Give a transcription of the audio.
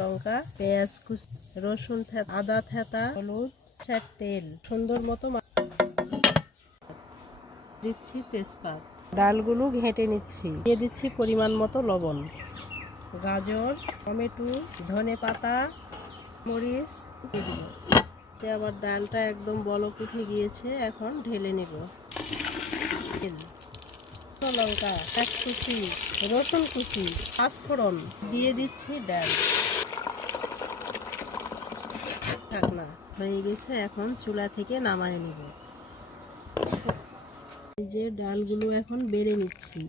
লঙ্কা, পেঁয়াজ কুচি, রসুন থেতা, আদা থেতা, হলুদ, তেল, সুন্দর মতো দিচ্ছি তেজপাত। ডালগুলো ঘেঁটে নিচ্ছি, দিয়ে দিচ্ছি পরিমাণ মতো লবণ, গাজর, টমেটো, ধনেপাতা, মরিচ দিয়ে দিব। আবার ডালটা একদম বলক উঠে গিয়েছে, এখন ঢেলে নেব। লঙ্কা, এক কুচি, রসুন কুচি, পাঁচফোড়ন দিয়ে দিচ্ছি ডাল। ঢাকনা হয়ে গেছে, এখন চুলা থেকে নামায় নেব। এই যে ডালগুলো এখন বেড়ে নিচ্ছি।